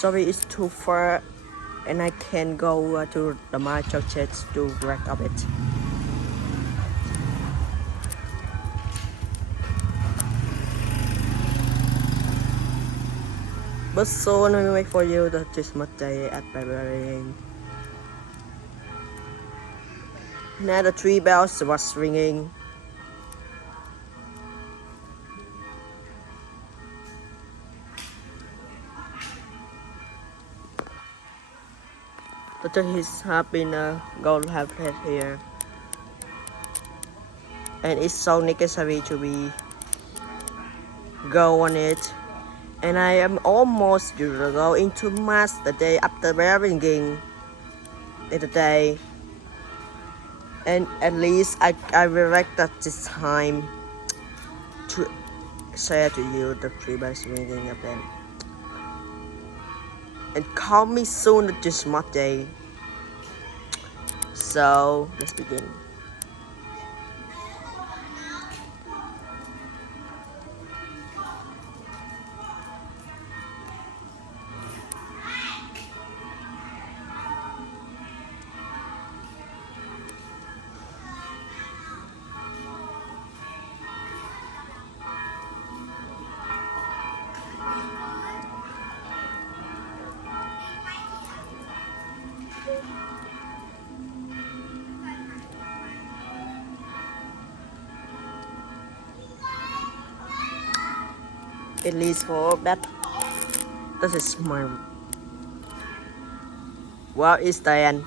Sorry, it's too far and I can't go to the market to grab of it. But soon I will make for you the Christmas day at Barbarian. Now the 3 bells was ringing. But his have been a gold have played here. And it's so necessary to be go on it. And I am almost going to mass the day after wearing in the day. And at least I will like that this time to share to you the 3 bells ringing event. And call me soon this month day. So let's begin. At least for that, this is my well, it's the end.